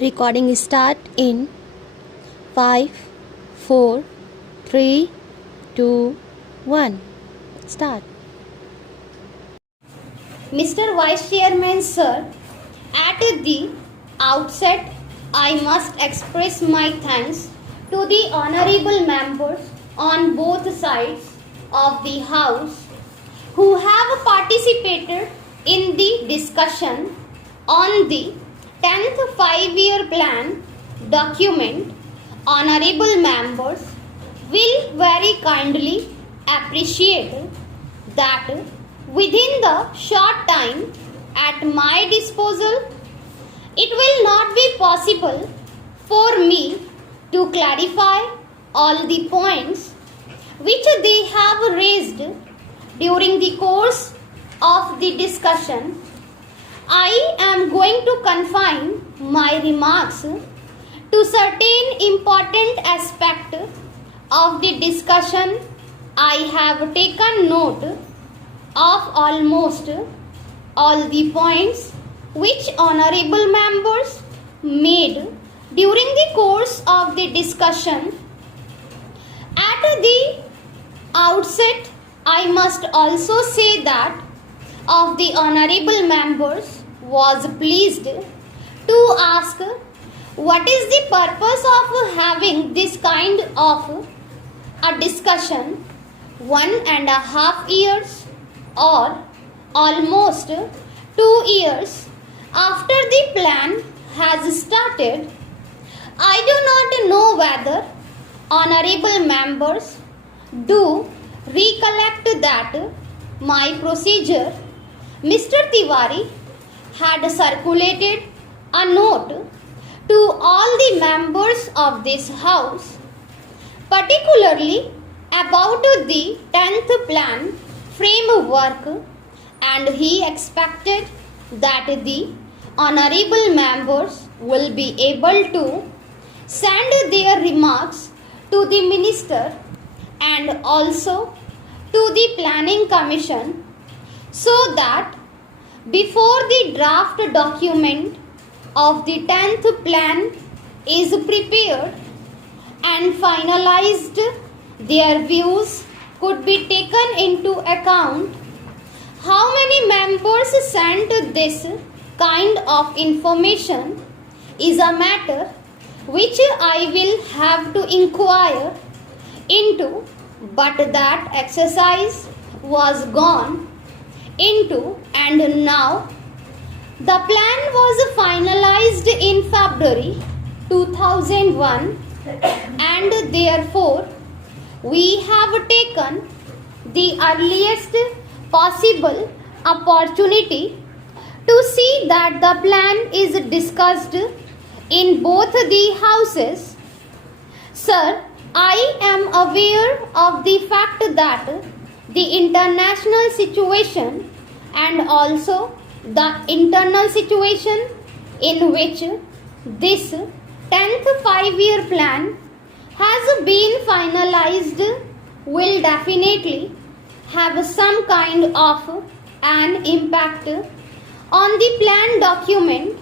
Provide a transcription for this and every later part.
Recording start in 5, 4, 3, 2, 1. Start. Mr. Vice Chairman, sir, at the outset, I must express my thanks to the honorable members on both sides of the House who have participated in the discussion on the 10th five-year plan document. Honorable members will very kindly appreciate that within the short time at my disposal, it will not be possible for me to clarify all the points which they have raised during the course of the discussion. I am going to confine my remarks to certain important aspects of the discussion. I have taken note of almost all the points which honorable members made during the course of the discussion. At the outset, I must also say that of the honorable members was pleased to ask what is the purpose of having this kind of a discussion 1.5 years or almost 2 years after the plan has started. I do not know whether honorable members do recollect that my procedure, Mr. Tiwari had circulated a note to all the members of this House, particularly about the 10th plan framework, and he expected that the honorable members will be able to send their remarks to the minister and also to the planning commission, so that before the draft document of the 10th plan is prepared and finalized, their views could be taken into account. How many members sent this kind of information is a matter which I will have to inquire into, but that exercise was gone into, and now the plan was finalized in February 2001, and therefore we have taken the earliest possible opportunity to see that the plan is discussed in both the houses. Sir, I am aware of the fact that the international situation and also the internal situation in which this 10th five-year plan has been finalized will definitely have some kind of an impact on the plan document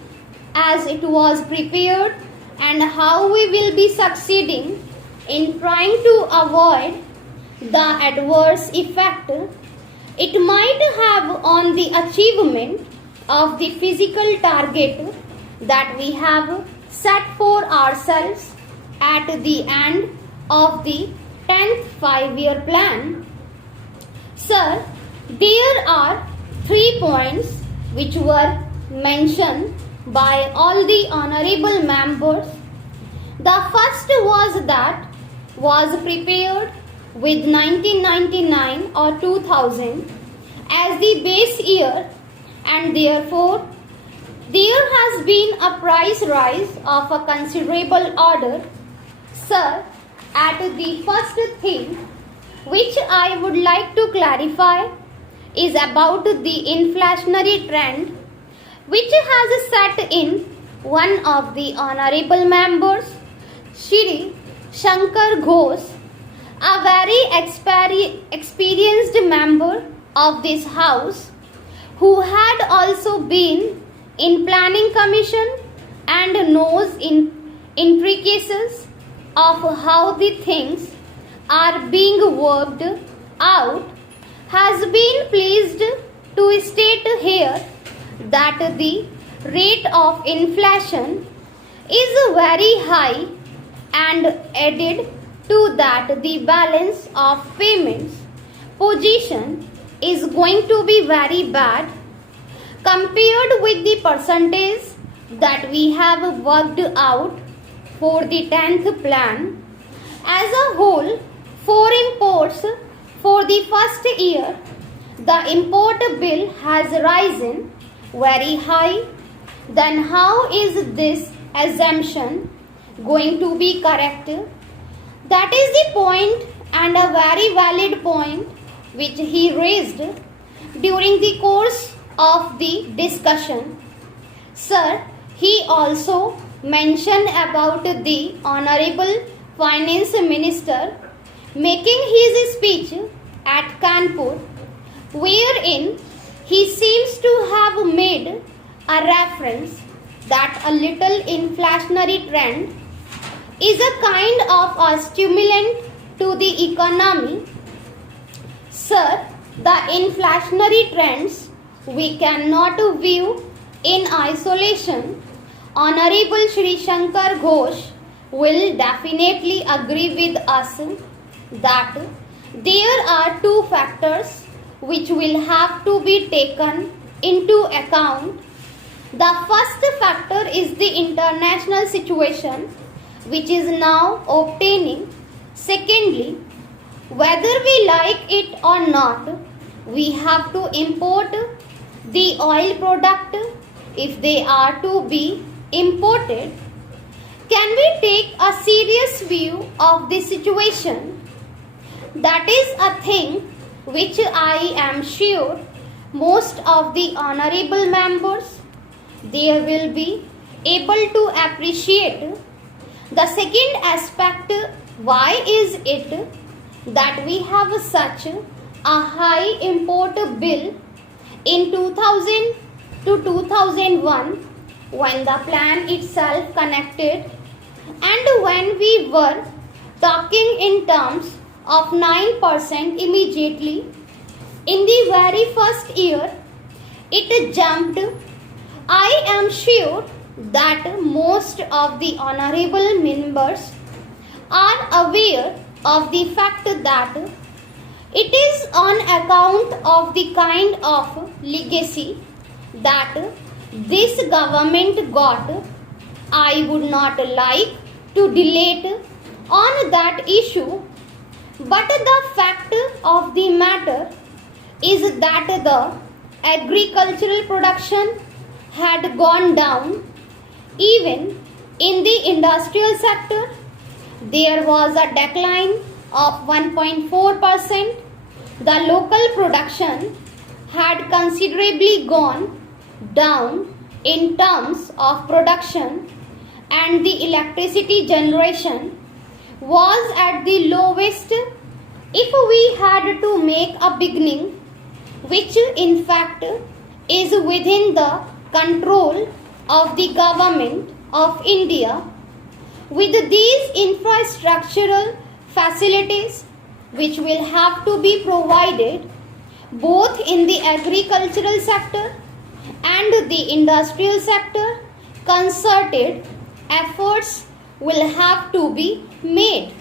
as it was prepared, and how we will be succeeding in trying to avoid the adverse effect it might have on the achievement of the physical target that we have set for ourselves at the end of the 10th five-year plan. Sir, there are 3 points which were mentioned by all the honorable members. The first was that was prepared with 1999 or 2000 as the base year, and therefore there has been a price rise of a considerable order. Sir, at the first thing which I would like to clarify is about the inflationary trend which has set in. One of the honorable members, Shri Shankar Ghosh, a very experienced member of this House, who had also been in planning commission and knows in intricacies of how the things are being worked out, has been pleased to state here that the rate of inflation is very high, and added to that the balance of payments position is going to be very bad compared with the percentage that we have worked out for the 10th plan. As a whole, for imports for the first year, the import bill has risen very high. Then how is this assumption going to be correct? That is the point, and a very valid point which he raised during the course of the discussion. Sir, he also mentioned about the Honorable Finance Minister making his speech at Kanpur, wherein he seems to have made a reference that a little inflationary trend is a kind of a stimulant to the economy. Sir, the inflationary trends we cannot view in isolation. Honorable Shri Shankar Ghosh will definitely agree with us that there are two factors which will have to be taken into account. The first factor is the international situation which is now obtaining. Secondly, whether we like it or not, we have to import the oil product. If they are to be imported, can we take a serious view of the situation? That is a thing which I am sure most of the honorable members they will be able to appreciate. The second aspect, why is it that we have such a high import bill in 2000 to 2001 when the plan itself connected, and when we were talking in terms of 9% immediately in the very first year, it jumped. I am sure that most of the honorable members are aware of the fact that it is on account of the kind of legacy that this government got. I would not like to dilate on that issue, but the fact of the matter is that the agricultural production had gone down. Even in the industrial sector, there was a decline of 1.4%. The local production had considerably gone down in terms of production, and the electricity generation was at the lowest if we had to make a beginning, which in fact is within the control of the government of India. With these infrastructural facilities which will have to be provided both in the agricultural sector and the industrial sector, concerted efforts will have to be made.